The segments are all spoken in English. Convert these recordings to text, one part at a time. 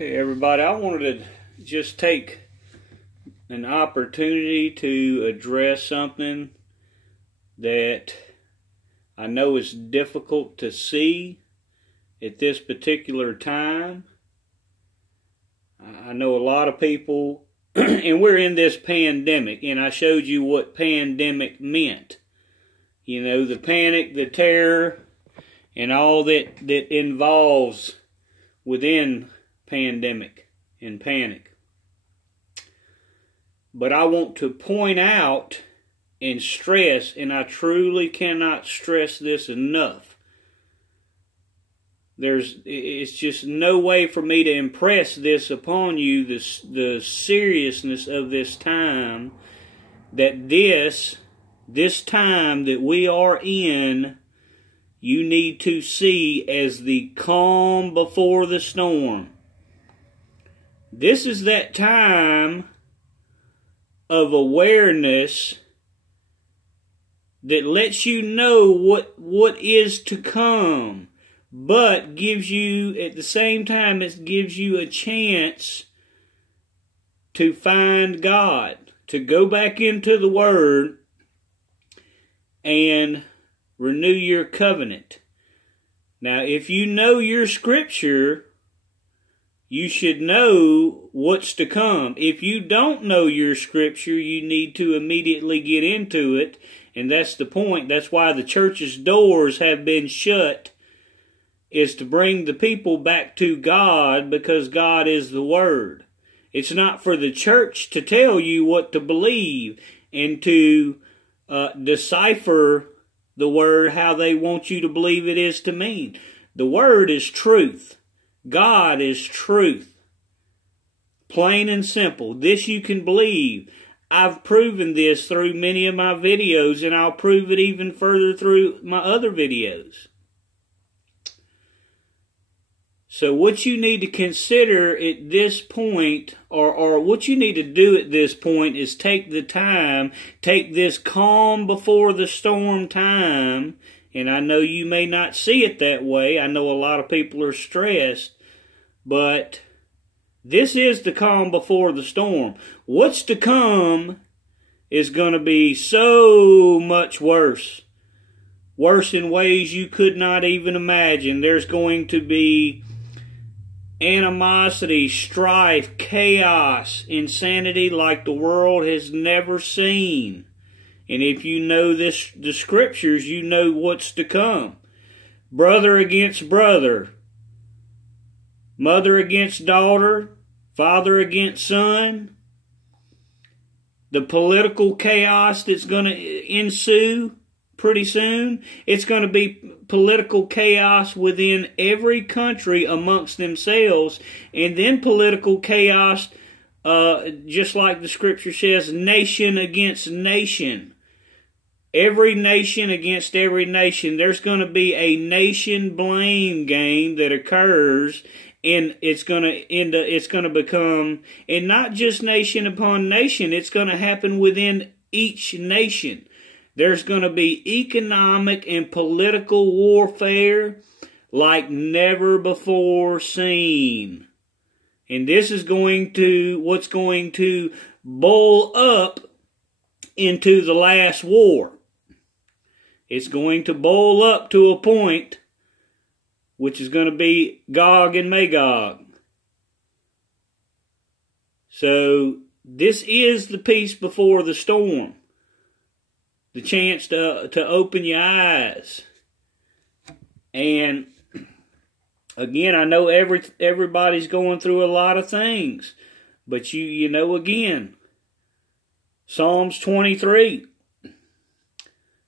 Okay, everybody, I wanted to just take an opportunity to address something that I know is difficult to see at this particular time. I know a lot of people, and we're in this pandemic, and I showed you what pandemic meant. You know, the panic, the terror, and all that involves within pandemic and panic. But I want to point out and stress, and I truly cannot stress this enough, it's just no way for me to impress this upon you, the seriousness of this time, that this time that we are in, you need to see as the calm before the storm. This is that time of awareness that lets you know what is to come, but gives you, at the same time, it gives you a chance to find God, to go back into the Word and renew your covenant. Now, if you know your scripture, you should know what's to come. If you don't know your scripture, you need to immediately get into it. And that's the point. That's why the church's doors have been shut, is to bring the people back to God, because God is the Word. It's not for the church to tell you what to believe and to decipher the Word how they want you to believe it is to mean. The Word is truth. God is truth. Plain and simple. This you can believe. I've proven this through many of my videos, and I'll prove it even further through my other videos. So what you need to consider at this point, or what you need to do at this point, is take the time, take this calm before the storm time. And I know you may not see it that way. I know a lot of people are stressed, but this is the calm before the storm. What's to come is going to be so much worse. Worse in ways you could not even imagine. There's going to be animosity, strife, chaos, insanity like the world has never seen. And if you know the scriptures, you know what's to come. Brother against brother, mother against daughter, father against son. The political chaos that's going to ensue pretty soon. It's going to be political chaos within every country amongst themselves, and then political chaos, just like the scripture says, nation against nation. Every nation against every nation. There's going to be a nation blame game that occurs, and it's going to become, and not just nation upon nation, it's going to happen within each nation. There's going to be economic and political warfare like never before seen. And this is what's going to boil up into the last war. It's going to boil up to a point which is going to be Gog and Magog. So this is the peace before the storm. The chance to open your eyes. And again, I know everybody's going through a lot of things, but you know, again, Psalms 23,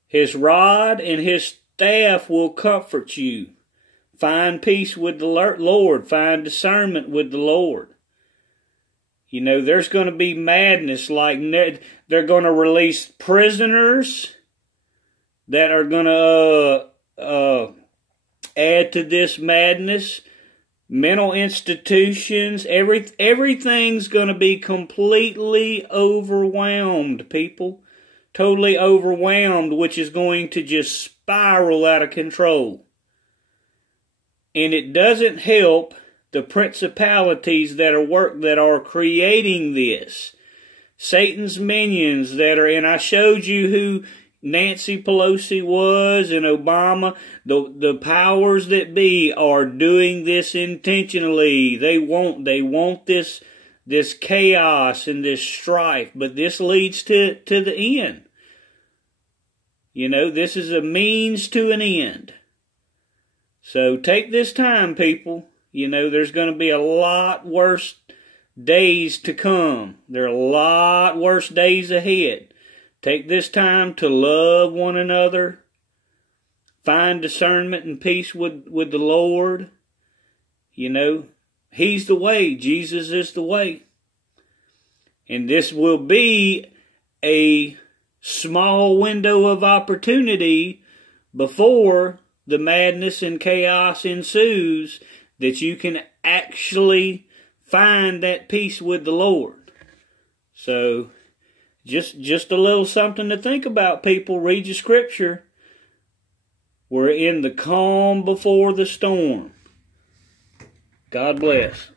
His rod and His staff will comfort you. Find peace with the Lord. Find discernment with the Lord. You know, there's going to be madness, like they're going to release prisoners that are going to add to this madness. Mental institutions, everything's going to be completely overwhelmed, people. Totally overwhelmed, which is going to just spiral out of control. And it doesn't help the principalities that are creating this. Satan's minions that are, and I showed you who Nancy Pelosi was and Obama. The powers that be are doing this intentionally. They want this chaos and this strife, but this leads to the end. You know, this is a means to an end. So take this time, people. You know, there's going to be a lot worse days to come. There are a lot worse days ahead. Take this time to love one another. Find discernment and peace with the Lord. You know, He's the way. Jesus is the way. And this will be a small window of opportunity before the madness and chaos ensues, that you can actually find that peace with the Lord. So, just a little something to think about, people. Read your scripture. We're in the calm before the storm. God bless.